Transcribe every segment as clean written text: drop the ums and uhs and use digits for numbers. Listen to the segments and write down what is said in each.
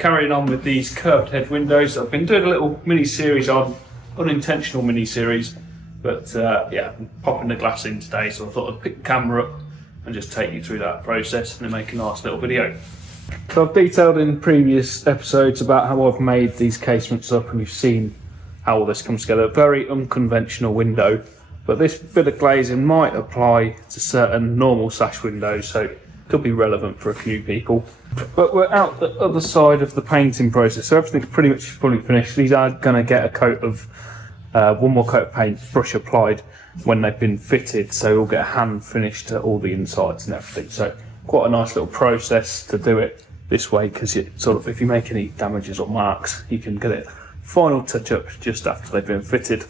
carrying on with these curved head windows. I've been doing a little mini series on, unintentional mini series, but yeah, I'm popping the glass in today, so I thought I'd pick the camera up and just take you through that process and then make a nice little video. So I've detailed in previous episodes about how I've made these casements up, and you've seen how all this comes together. Very unconventional window, but this bit of glazing might apply to certain normal sash windows, so it could be relevant for a few people. But we're out the other side of the painting process, so everything's pretty much fully finished. These are going to get a coat of one more coat of paint, brush applied, when they've been fitted, so we'll get a hand finish to all the insides and everything. So quite a nice little process to do it this way, because if you make any damages or marks, you can get it final touch up just after they've been fitted.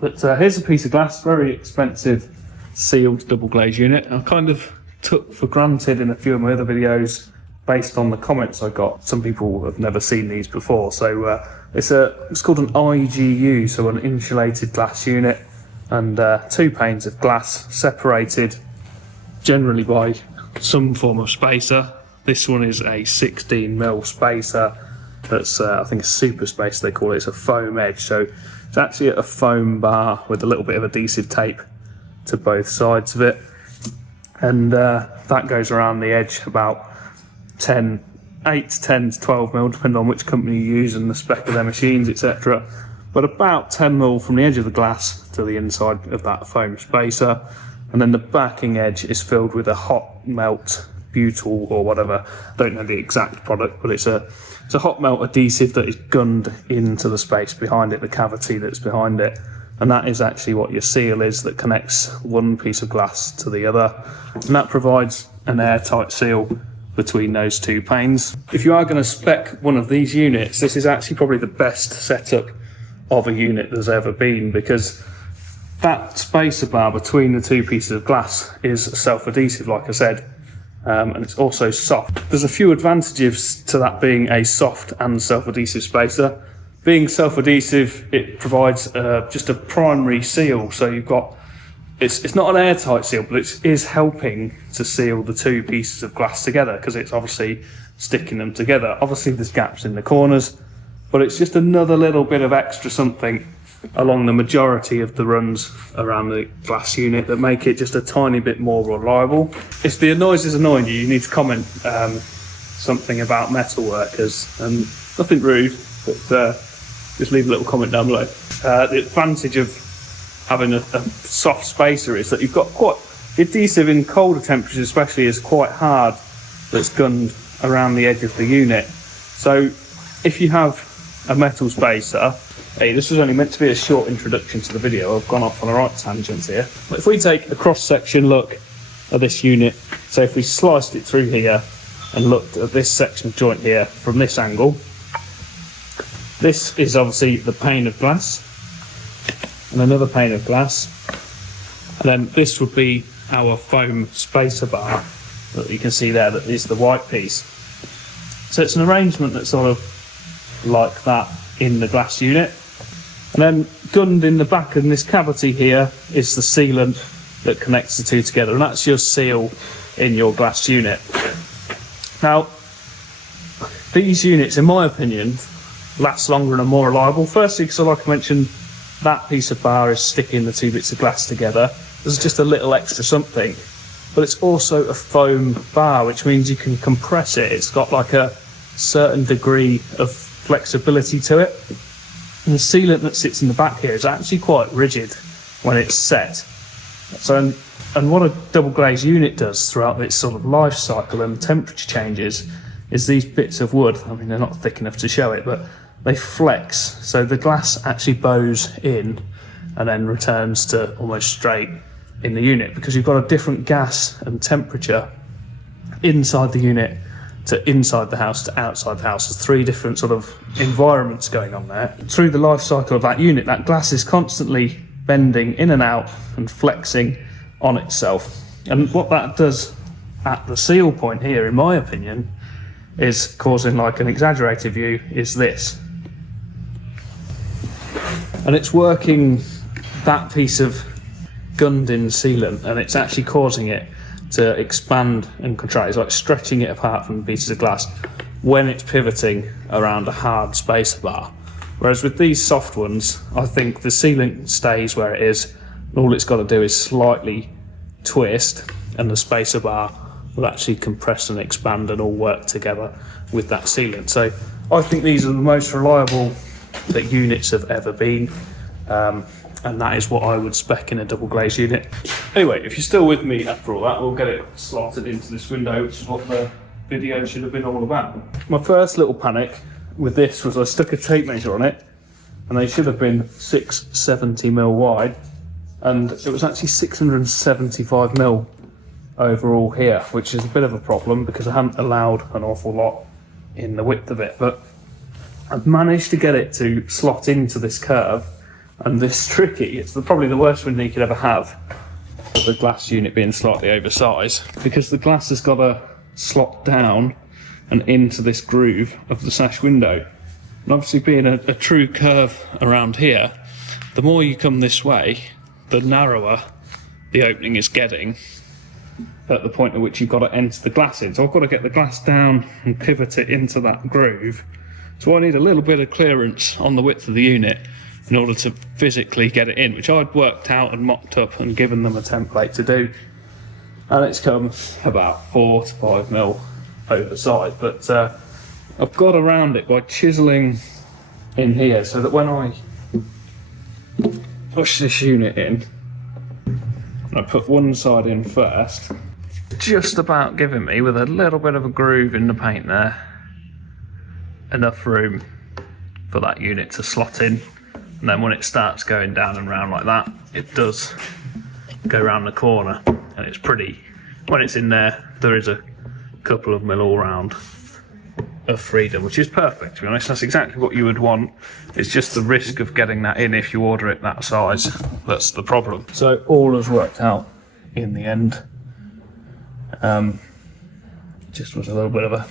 But here's a piece of glass, very expensive sealed double glaze unit. I kind of took for granted in a few of my other videos, based on the comments I got. Some people have never seen these before, so it's called an IGU, so an insulated glass unit, and 2 panes of glass separated generally by some form of spacer. This one is a 16mm spacer that's I think a super spacer they call it. It's a foam edge, so it's actually a foam bar with a little bit of adhesive tape to both sides of it, and that goes around the edge about 8 to 10 to 12mm, depending on which company you use and the spec of their machines, etc. But about 10mm from the edge of the glass to the inside of that foam spacer, and then the backing edge is filled with a hot melt butyl or whatever. Don't know the exact product, but it's a hot melt adhesive that is gunned into the space behind it, the cavity that's behind it, and that is actually what your seal is that connects one piece of glass to the other, and that provides an airtight seal between those 2 panes. If you are going to spec one of these units, this is actually probably the best setup of a unit there's ever been, because that spacer bar between the 2 pieces of glass is self-adhesive, like I said, and it's also soft. There's a few advantages to that being a soft and self-adhesive spacer. Being self-adhesive, it provides just a primary seal, so you've got, it's not an airtight seal, but it is helping to seal the 2 pieces of glass together, because it's obviously sticking them together. Obviously there's gaps in the corners, but it's just another little bit of extra something along the majority of the runs around the glass unit that make it just a tiny bit more reliable. If the noise is annoying you, you need to comment something about metal workers, and nothing rude, but just leave a little comment down below. The advantage of having a soft spacer is that you've got quite adhesive in colder temperatures, especially, is quite hard, that's gunned around the edge of the unit. So if you have a metal spacer, hey, this was only meant to be a short introduction to the video, I've gone off on a right tangent here. But if we take a cross-section look at this unit, so if we sliced it through here and looked at this section of joint here from this angle, this is obviously the pane of glass, and another pane of glass, and then this would be our foam spacer bar that you can see there, that is the white piece. So it's an arrangement that's sort of like that in the glass unit, and then gunned in the back in this cavity here is the sealant that connects the 2 together, and that's your seal in your glass unit. Now these units, in my opinion, last longer and are more reliable. Firstly, because like I mentioned, that piece of bar is sticking the 2 bits of glass together. There's just a little extra something, but it's also a foam bar, which means you can compress it. It's got like a certain degree of flexibility to it, and the sealant that sits in the back here is actually quite rigid when it's set. So, and what a double glaze unit does throughout its sort of life cycle and temperature changes is these bits of wood, I mean they're not thick enough to show it, but they flex, so the glass actually bows in and then returns to almost straight in the unit, because you've got a different gas and temperature inside the unit to inside the house to outside the house. There's 3 different sort of environments going on there. Through the life cycle of that unit, that glass is constantly bending in and out and flexing on itself. And what that does at the seal point here, in my opinion, is causing like an exaggerated view, is this. And it's working that piece of gunned in sealant, and it's actually causing it to expand and contract. It's like stretching it apart from pieces of glass. when it's pivoting around a hard spacer bar. Whereas with these soft ones, I think the sealant stays where it is, and all it's got to do is slightly twist, and the spacer bar will actually compress and expand and all work together with that sealant. So I think these are the most reliable that units have ever been, and that is what I would spec in a double glazed unit. Anyway, if you're still with me after all that, we'll get it slotted into this window, which is what the video should have been all about. My first little panic with this was I stuck a tape measure on it, and they should have been 670mm wide, and it was actually 675mm overall here, which is a bit of a problem because I haven't allowed an awful lot in the width of it, but I've managed to get it to slot into this curve, and this tricky. It's probably the worst window you could ever have, the glass unit being slightly oversized, because the glass has got to slot down and into this groove of the sash window. And obviously being a true curve around here, the more you come this way, the narrower the opening is getting at the point at which you've got to enter the glass in. So I've got to get the glass down and pivot it into that groove. So I need a little bit of clearance on the width of the unit in order to physically get it in, which I'd worked out and mocked up and given them a template to do. And it's come about 4 to 5mm oversized, but I've got around it by chiseling in here so that when I push this unit in, and I put one side in first, just about giving me, with a little bit of a groove in the paint there, enough room for that unit to slot in. And then when it starts going down and round like that, it does go round the corner, and it's pretty, when it's in there, there is a couple of mil all round of freedom, which is perfect, to be honest. That's exactly what you would want. It's just the risk of getting that in if you order it that size that's the problem. So all has worked out in the end. Just was a little bit of a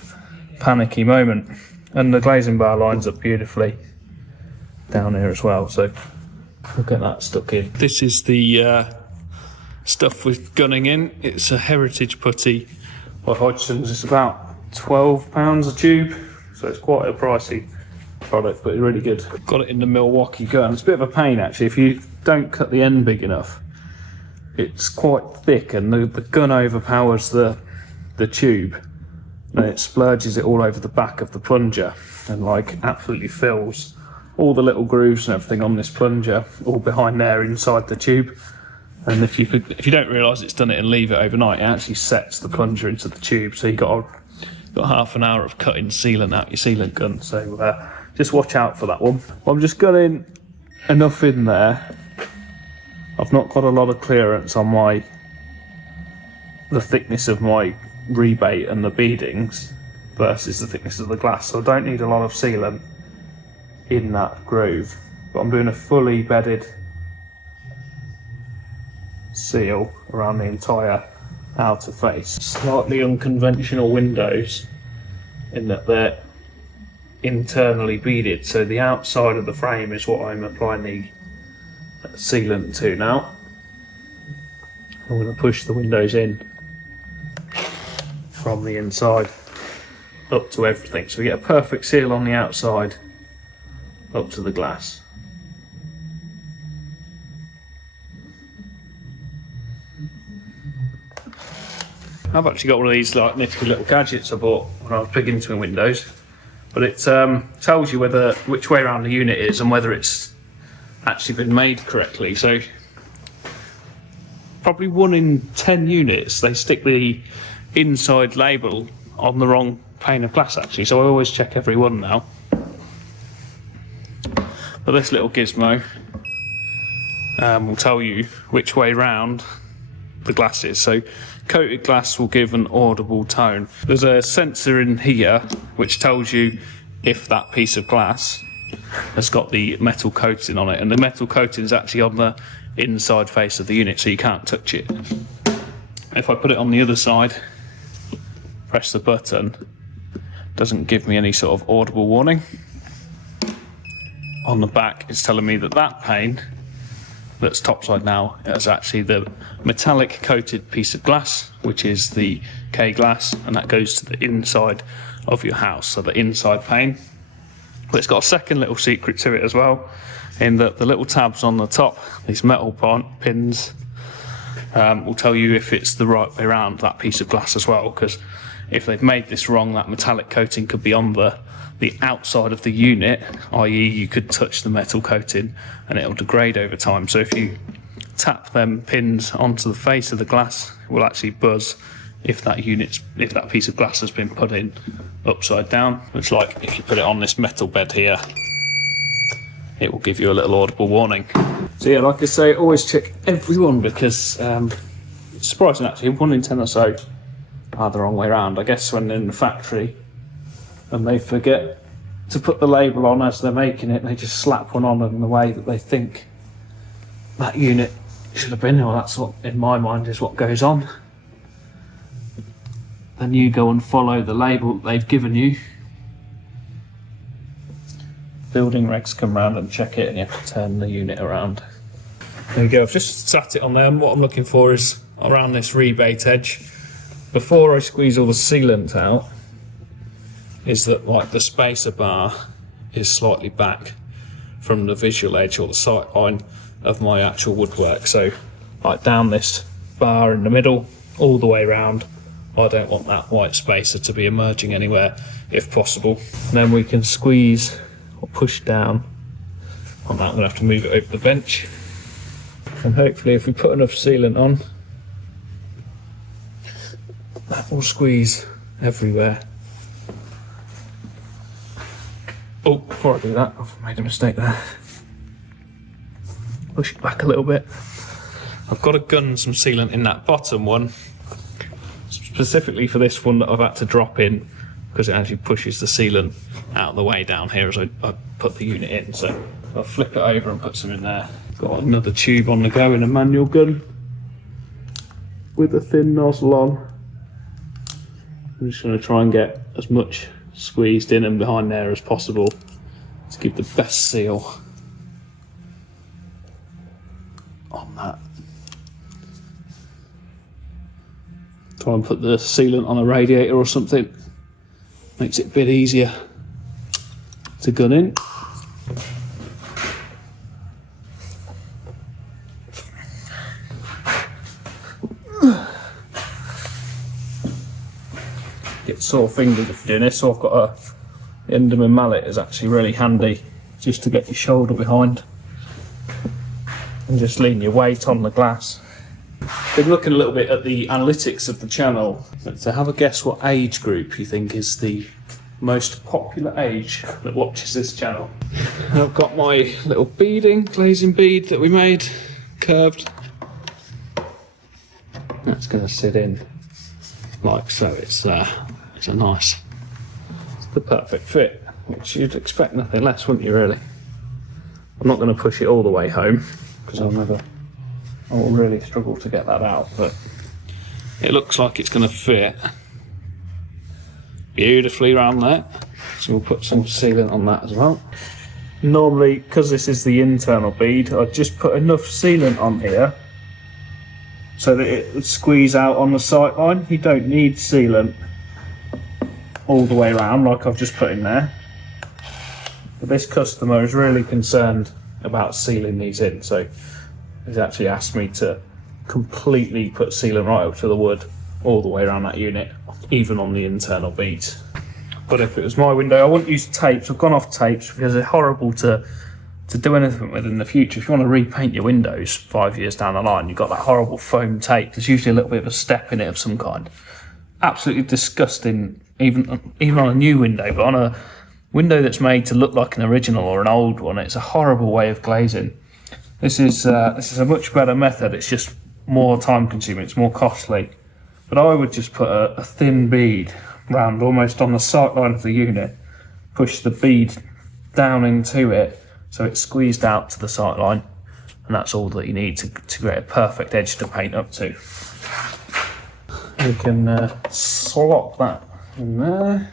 panicky moment, and the glazing bar lines up beautifully down here as well, so we'll get that stuck in. This is the stuff we're gunning in. It's a heritage putty by Hodgson's. It's about £12 a tube, so it's quite a pricey product, but it's really good. Got it in the Milwaukee gun. It's a bit of a pain actually if you don't cut the end big enough. It's quite thick, and the gun overpowers the tube, and it splurges it all over the back of the plunger, and like absolutely fills all the little grooves and everything on this plunger, all behind there inside the tube. And if you don't realise it's done it and leave it overnight, it actually sets the plunger into the tube, so you've got half an hour of cutting sealant out your sealant gun. So just watch out for that one. I'm just gunning enough in there. I've not got a lot of clearance on the thickness of my rebate and the beadings versus the thickness of the glass, so I don't need a lot of sealant in that groove, but I'm doing a fully bedded seal around the entire outer face. Slightly unconventional windows in that they're internally beaded, so the outside of the frame is what I'm applying the sealant to now. I'm going to push the windows in from the inside up to everything, so we get a perfect seal on the outside up to the glass. I've actually got one of these like nifty little gadgets I bought when I was big into my windows, but it tells you which way around the unit is and whether it's actually been made correctly. So probably 1 in 10 units they stick the inside label on the wrong pane of glass actually, so I always check every one now. But this little gizmo will tell you which way round the glass is. So coated glass will give an audible tone. There's a sensor in here which tells you if that piece of glass has got the metal coating on it, and the metal coating is actually on the inside face of the unit, so you can't touch it. If I put it on the other side, press the button, it doesn't give me any sort of audible warning. On the back it's telling me that that pane that's topside now is actually the metallic coated piece of glass, which is the K glass, and that goes to the inside of your house, so the inside pane. But it's got a second little secret to it as well, in that the little tabs on the top, these metal pins, will tell you if it's the right way around that piece of glass as well, because if they've made this wrong, that metallic coating could be on the outside of the unit, i.e. you could touch the metal coating and it'll degrade over time. So if you tap them pins onto the face of the glass, it will actually buzz if that piece of glass has been put in upside down. It's like if you put it on this metal bed here, it will give you a little audible warning. So yeah, like I say, always check every one, because it's surprising actually, 1 in 10 or so are the wrong way around. I guess when they're in the factory and they forget to put the label on as they're making it, they just slap one on in the way that they think that unit should have been, or that's what, in my mind, is what goes on. Then you go and follow the label that they've given you. Building regs come round and check it, and you have to turn the unit around. There you go, I've just sat it on there, and what I'm looking for is around this rebate edge. Before I squeeze all the sealant out, is that like the spacer bar is slightly back from the visual edge or the sight line of my actual woodwork. So like down this bar in the middle, all the way around, I don't want that white spacer to be emerging anywhere if possible. And then we can squeeze or push down on that. I'm going to have to move it over the bench, and hopefully if we put enough sealant on, that will squeeze everywhere. Oh, before I do that, I've made a mistake there. Push it back a little bit. I've got to gun some sealant in that bottom one, specifically for this one that I've had to drop in, because it actually pushes the sealant out of the way down here as I put the unit in. So I'll flip it over and put some in there. Got another tube on the go in a manual gun with a thin nozzle on. I'm just going to try and get as much squeezed in and behind there as possible to give the best seal on that. Try and put the sealant on a radiator or something, makes it a bit easier to gun in. Get sore fingers if you're doing this, so I've got the end of my mallet is actually really handy just to get your shoulder behind and just lean your weight on the glass. Been looking a little bit at the analytics of the channel, so have a guess what age group you think is the most popular age that watches this channel. I've got my little glazing bead that we made, curved. That's going to sit in like so. It's a nice, it's the perfect fit, which you'd expect nothing less, wouldn't you really? I'm not going to push it all the way home, because I will really struggle to get that out, but it looks like it's going to fit beautifully around there. So we'll put some sealant on that as well. Normally, because this is the internal bead, I'd just put enough sealant on here so that it would squeeze out on the sight line. You don't need sealant all the way around like I've just put in there. But this customer is really concerned about sealing these in, so he's actually asked me to completely put sealant right up to the wood all the way around that unit, even on the internal beads. But if it was my window, I wouldn't use tapes. I've gone off tapes because they're horrible to do anything with in the future. If you want to repaint your windows 5 years down the line, you've got that horrible foam tape. There's usually a little bit of a step in it of some kind. Absolutely disgusting, even on a new window, but on a window that's made to look like an original or an old one, it's a horrible way of glazing. This is a much better method. It's just more time consuming, it's more costly. But I would just put a thin bead round almost on the sight line of the unit, push the bead down into it so it's squeezed out to the sight line, and that's all that you need to create a perfect edge to paint up to. We can slop that in there.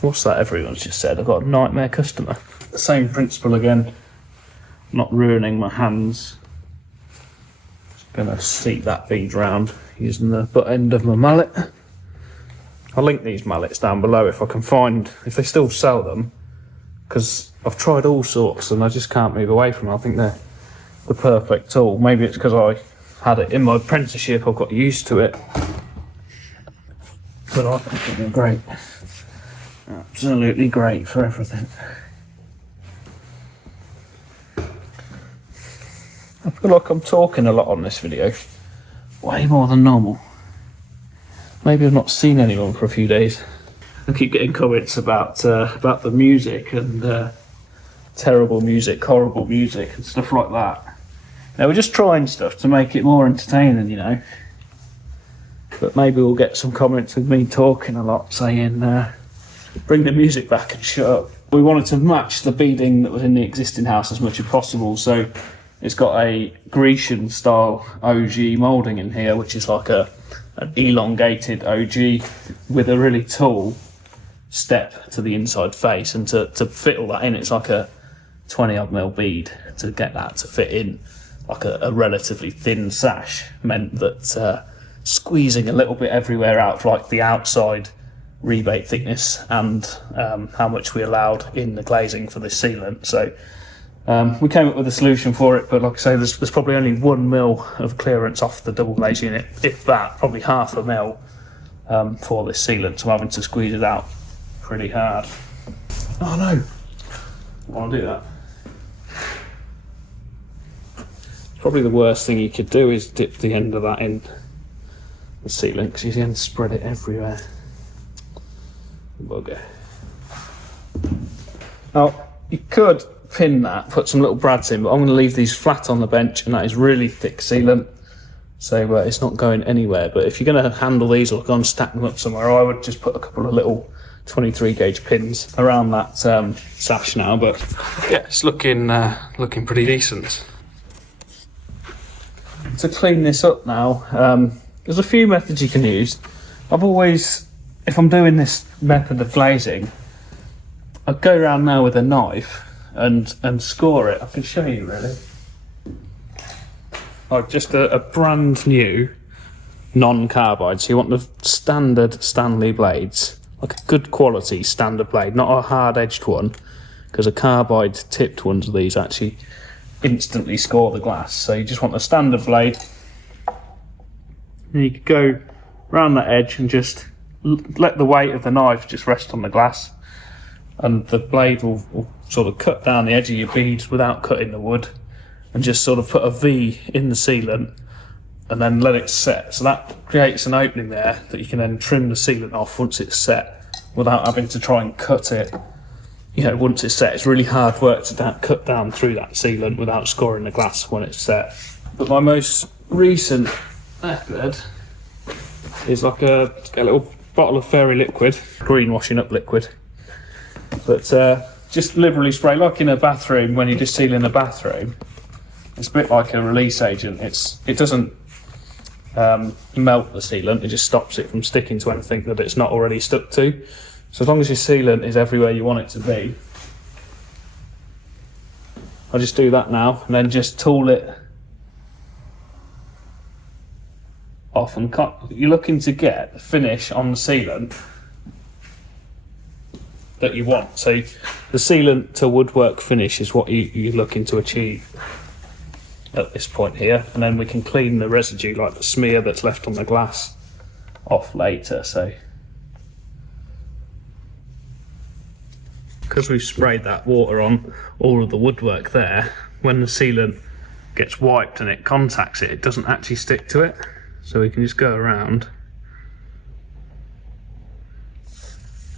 What's that everyone's just said? I've got a nightmare customer. The same principle again, not ruining my hands. Just Gonna seat that bead round using the butt end of my mallet. I'll link these mallets down below if I can find, if they still sell them, because I've tried all sorts and I just can't move away from them. I think they're the perfect tool. Maybe it's because I had it in my apprenticeship, I've got used to it. But I think they're great. Absolutely great for everything. I feel like I'm talking a lot on this video. Way more than normal. Maybe I've not seen anyone for a few days. I keep getting comments about the music and terrible music, horrible music and stuff like that. Now we're just trying stuff to make it more entertaining, you know. But maybe we'll get some comments with me talking a lot saying, bring the music back and shut up. We wanted to match the beading that was in the existing house as much as possible, so it's got a Grecian style OG moulding in here, which is like an elongated OG with a really tall step to the inside face, and to fit all that in, it's like a 20 odd mil bead to get that to fit in like a relatively thin sash meant that squeezing a little bit everywhere out for like the outside rebate thickness and how much we allowed in the glazing for this sealant. So we came up with a solution for it, but like I say, there's probably only 1 mil of clearance off the double glaze unit, if that, probably half a mil for this sealant, so I'm having to squeeze it out pretty hard. Oh no, I want to do that. Probably the worst thing you could do is dip the end of that in the sealant, because you can spread it everywhere. Bugger. Now, you could pin that, put some little brads in, but I'm going to leave these flat on the bench, and that is really thick sealant, so it's not going anywhere. But if you're going to handle these or go and stack them up somewhere, I would just put a couple of little 23 gauge pins around that sash now. But yeah, it's looking pretty decent. To clean this up now, there's a few methods you can use. I've always, if I'm doing this method of glazing, I'd go around now with a knife and score it. I can show you really. Like just a brand new non-carbide, so you want the standard Stanley blades, like a good quality standard blade, not a hard edged one, because a carbide tipped ones of these actually instantly score the glass. So you just want a standard blade, and you could go around that edge and just let the weight of the knife just rest on the glass, and the blade will sort of cut down the edge of your beads without cutting the wood, and just sort of put a V in the sealant and then let it set. So that creates an opening there that you can then trim the sealant off once it's set without having to try and cut it. You know, once it's set, it's really hard work to cut down through that sealant without scoring the glass when it's set. But my most recent method is like a little bottle of fairy liquid, green washing up liquid. But just liberally spray, like in a bathroom when you're just sealing a bathroom. It's a bit like a release agent. It doesn't melt the sealant, it just stops it from sticking to anything that it's not already stuck to. So as long as your sealant is everywhere you want it to be, I'll just do that now, and then just tool it off and cut. You're looking to get the finish on the sealant that you want. So the sealant to woodwork finish is what you're looking to achieve at this point here, and then we can clean the residue, like the smear that's left on the glass, off later. So because we've sprayed that water on all of the woodwork there, when the sealant gets wiped and it contacts it, it doesn't actually stick to it. So we can just go around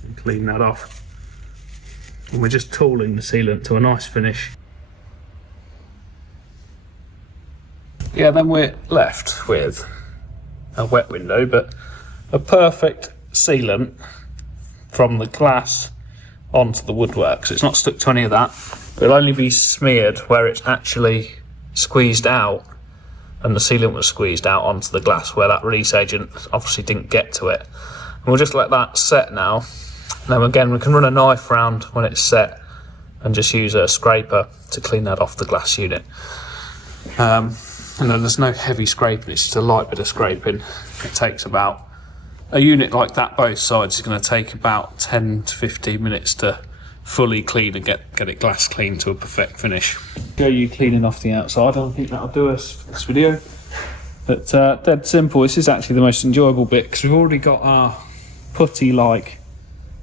and clean that off. And we're just tooling the sealant to a nice finish. Yeah, then we're left with a wet window, but a perfect sealant from the glass onto the woodwork. So it's not stuck to any of that. It'll only be smeared where it's actually squeezed out, and the sealant was squeezed out onto the glass where that release agent obviously didn't get to it. And we'll just let that set now. Now again, we can run a knife round when it's set and just use a scraper to clean that off the glass unit. And then there's no heavy scraping, it's just a light bit of scraping. It takes about, a unit like that both sides is going to take about 10 to 15 minutes to fully clean and get it glass clean to a perfect finish. Go you cleaning off the outside, I don't think that'll do us for this video. But dead simple, this is actually the most enjoyable bit because we've already got our putty-like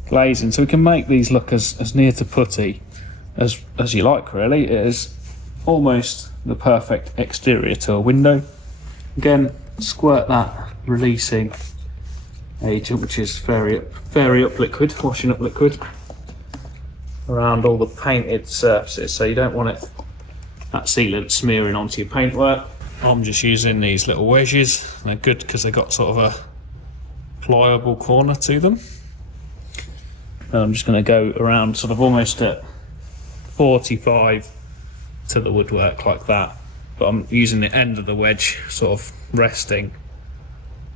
glazing, so we can make these look as near to putty as you like really. It is almost the perfect exterior to a window. Again, squirt that releasing agent, which is very up liquid, washing up liquid, around all the painted surfaces, so you don't want that sealant smearing onto your paintwork. I'm just using these little wedges. They're good because they've got sort of a pliable corner to them. And I'm just going to go around sort of almost at 45 to the woodwork like that, but I'm using the end of the wedge sort of resting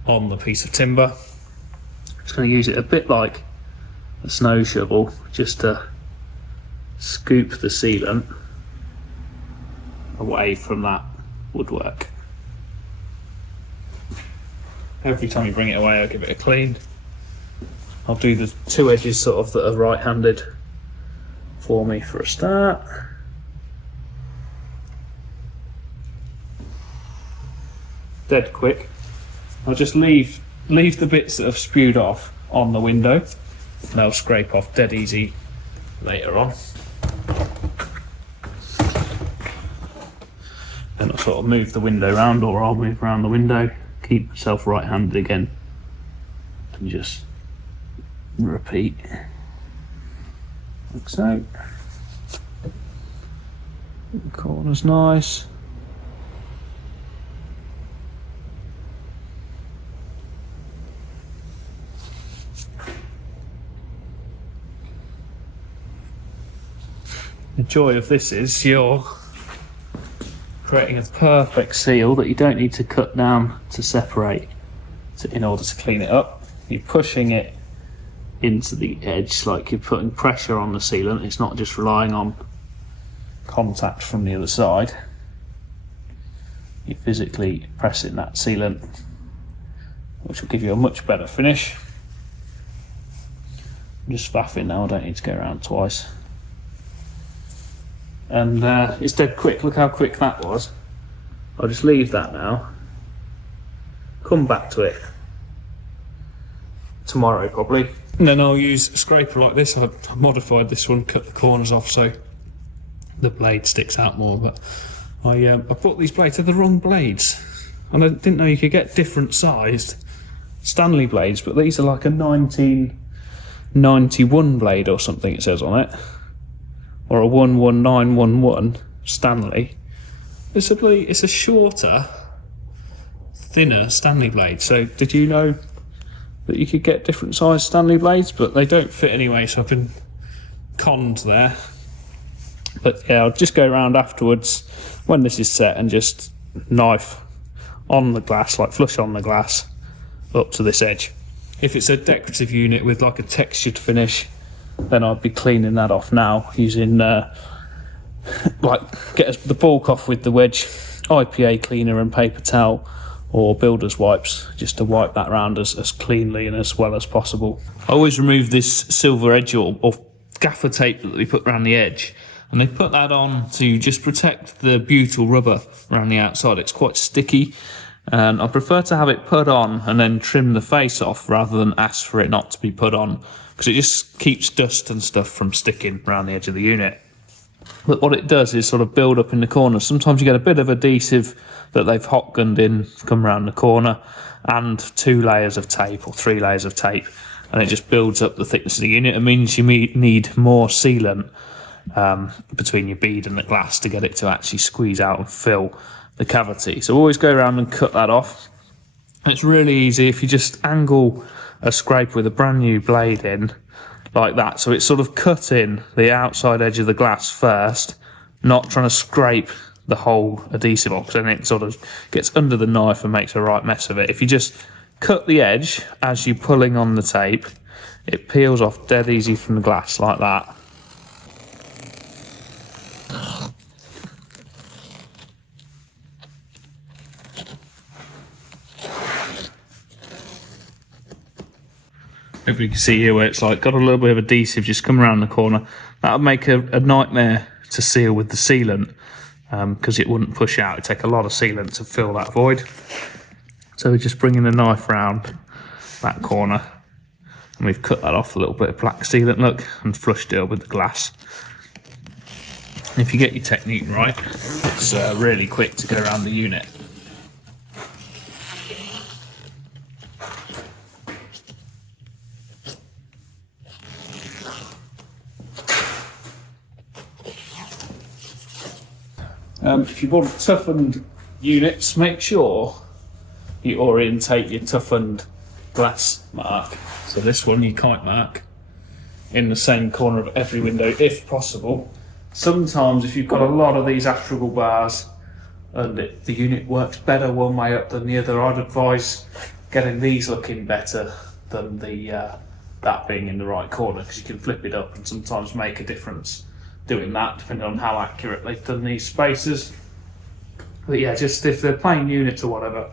on the piece of timber. I'm just going to use it a bit like a snow shovel just to scoop the sealant away from that woodwork. Every time you bring it away, I'll give it a clean. I'll do the two edges sort of that are right-handed for me for a start. Dead quick. I'll just leave the bits that have spewed off on the window, and they'll scrape off dead easy later on. Then I'll sort of move the window around, or I'll move around the window, keep myself right-handed again, and just repeat, like so. The corner's nice. The joy of this is you're creating a perfect seal that you don't need to cut down to separate in order to clean it up. You're pushing it into the edge, like you're putting pressure on the sealant. It's not just relying on contact from the other side. You're physically pressing that sealant, which will give you a much better finish. I'm just faffing now, I don't need to go around twice. And it's dead quick. Look how quick that was. I'll just leave that now, come back to it tomorrow probably, and then I'll use a scraper like this. I've modified this one, cut the corners off so the blade sticks out more, but I bought these blades. They're the wrong blades, and I didn't know you could get different sized Stanley blades, but these are like a 1991 blade or something it says on it, or a 11911 Stanley. It's a shorter, thinner Stanley blade. So did you know that you could get different sized Stanley blades, but they don't fit anyway, so I've been conned there. But yeah, I'll just go around afterwards when this is set and just knife on the glass, like flush on the glass up to this edge. If it's a decorative unit with like a textured finish, then I'd be cleaning that off now using like get the bulk off with the wedge, IPA cleaner and paper towel, or builder's wipes, just to wipe that around as cleanly and as well as possible. I always remove this silver edge or gaffer tape that we put around the edge, and they put that on to just protect the butyl rubber around the outside. It's quite sticky, and I prefer to have it put on and then trim the face off rather than ask for it not to be put on, because it just keeps dust and stuff from sticking around the edge of the unit. But what it does is sort of build up in the corners. Sometimes you get a bit of adhesive that they've hot gunned in, come around the corner, and 2 layers of tape or 3 layers of tape, and it just builds up the thickness of the unit. It means you need more sealant between your bead and the glass to get it to actually squeeze out and fill the cavity. So always go around and cut that off. And it's really easy if you just angle a scraper with a brand new blade in like that, so it's sort of cutting the outside edge of the glass first, not trying to scrape the whole adhesive off, and it sort of gets under the knife and makes a right mess of it. If you just cut the edge as you're pulling on the tape, it peels off dead easy from the glass like that. Hopefully you can see here where it's like got a little bit of adhesive just come around the corner. That would make a nightmare to seal with the sealant because it wouldn't push out. It'd take a lot of sealant to fill that void. So we're just bringing the knife round that corner and we've cut that off a little bit of black sealant, look, and flushed it up with the glass. And if you get your technique right, it's really quick to go around the unit. If you want toughened units, make sure you orientate your toughened glass mark. So this one, your kite mark, in the same corner of every window if possible. Sometimes if you've got a lot of these astragal bars and the unit works better one way up than the other, I'd advise getting these looking better than that being in the right corner, because you can flip it up and sometimes make a difference doing that depending on how accurate they've done these spacers. But yeah, just if they're plain units or whatever,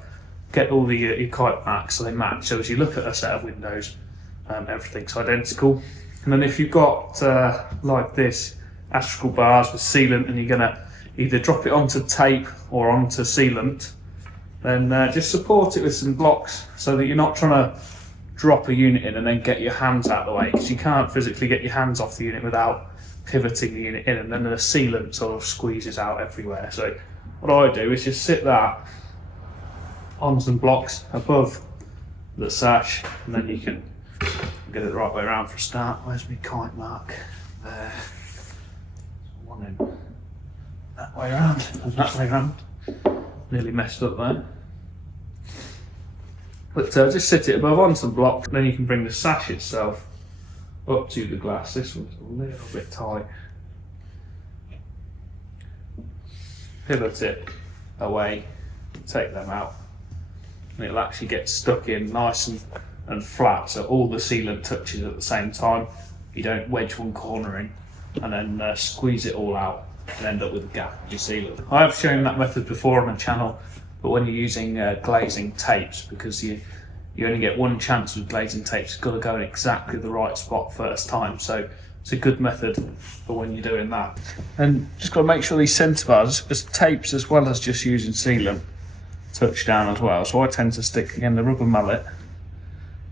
get all the your kite marks so they match. So as you look at a set of windows, everything's identical. And then if you've got like this astragal bars with sealant and you're gonna either drop it onto tape or onto sealant, then just support it with some blocks so that you're not trying to drop a unit in and then get your hands out of the way, because you can't physically get your hands off the unit without pivoting the unit in, and then the sealant sort of squeezes out everywhere. So what I do is just sit that on some blocks above the sash, and then you can get it the right way around for a start. Where's my kite mark? There. One in that way around and that way around. Nearly messed up there. But just sit it above on some blocks, then you can bring the sash itself up to the glass. This one's a little bit tight. Pivot it away, take them out, and it'll actually get stuck in nice and flat, so all the sealant touches at the same time. You don't wedge one corner in and then squeeze it all out and end up with a gap in your sealant. I have shown that method before on the channel, but when you're using glazing tapes, because you only get one chance with glazing tapes, it's got to go in exactly the right spot first time. So it's a good method for when you're doing that. And just got to make sure these centre bars, because tapes as well as just using sealant, touch down as well. So I tend to stick, again, the rubber mallet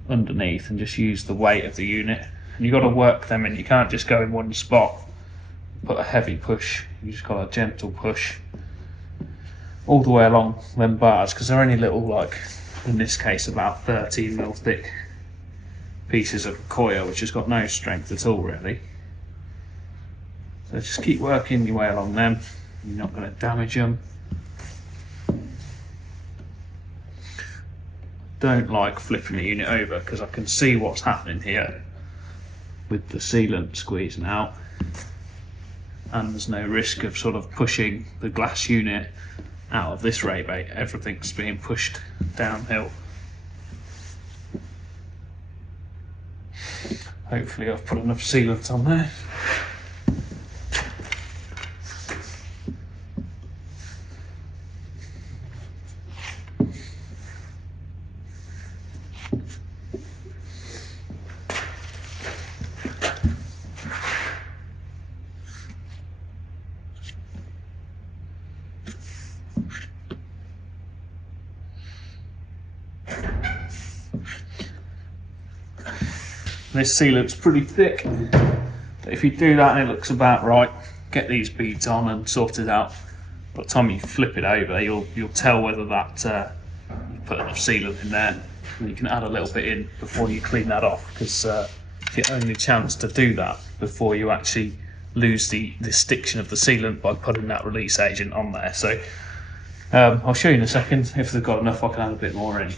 underneath and just use the weight of the unit. And you've got to work them in. You can't just go in one spot, put a heavy push. You just got a gentle push all the way along them bars, because they're only little, like in this case about 13mm thick pieces of coir, which has got no strength at all really. So just keep working your way along them. You're not going to damage them. Don't like flipping the unit over, because I can see what's happening here with the sealant squeezing out, and there's no risk of sort of pushing the glass unit out of this rebate. Everything's being pushed downhill. Hopefully I've put enough sealant on there. This sealant's pretty thick, but if you do that and it looks about right, get these beads on and sort it out. By the time you flip it over, you'll tell whether that you put enough sealant in there, and you can add a little bit in before you clean that off, because it's your only chance to do that before you actually lose the stiction of the sealant by putting that release agent on there. So I'll show you in a second. If they've got enough, I can add a bit more in.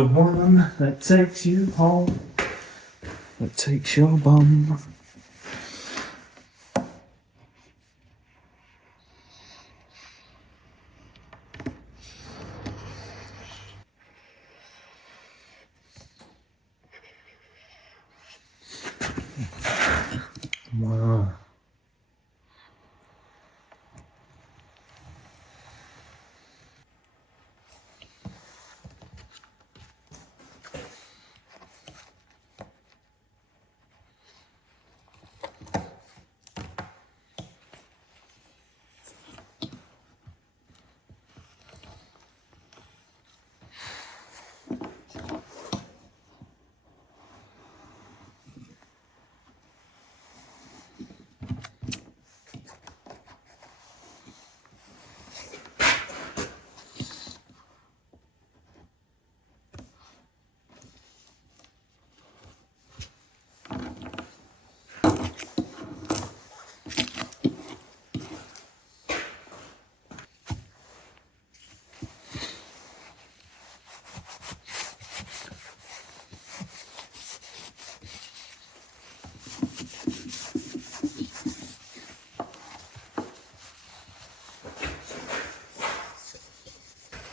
The one that takes you home, that takes your bum. Wow.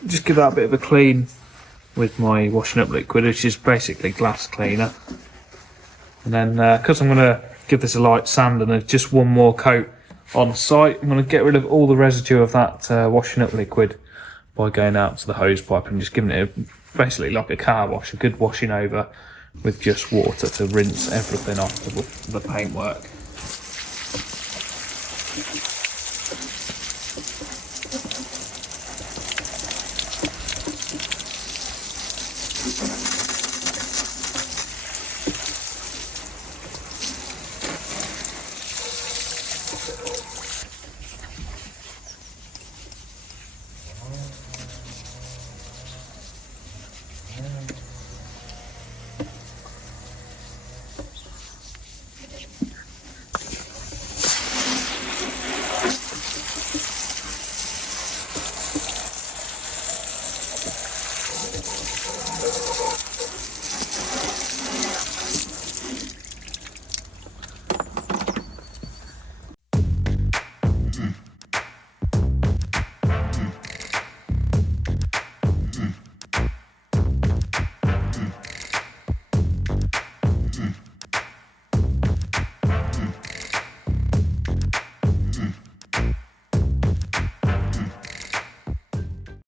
Just give that a bit of a clean with my washing up liquid, which is basically glass cleaner. And then, because I'm going to give this a light sand and just one more coat on site, I'm going to get rid of all the residue of that washing up liquid by going out to the hose pipe and just giving it basically like a car wash, a good washing over with just water to rinse everything off the paintwork.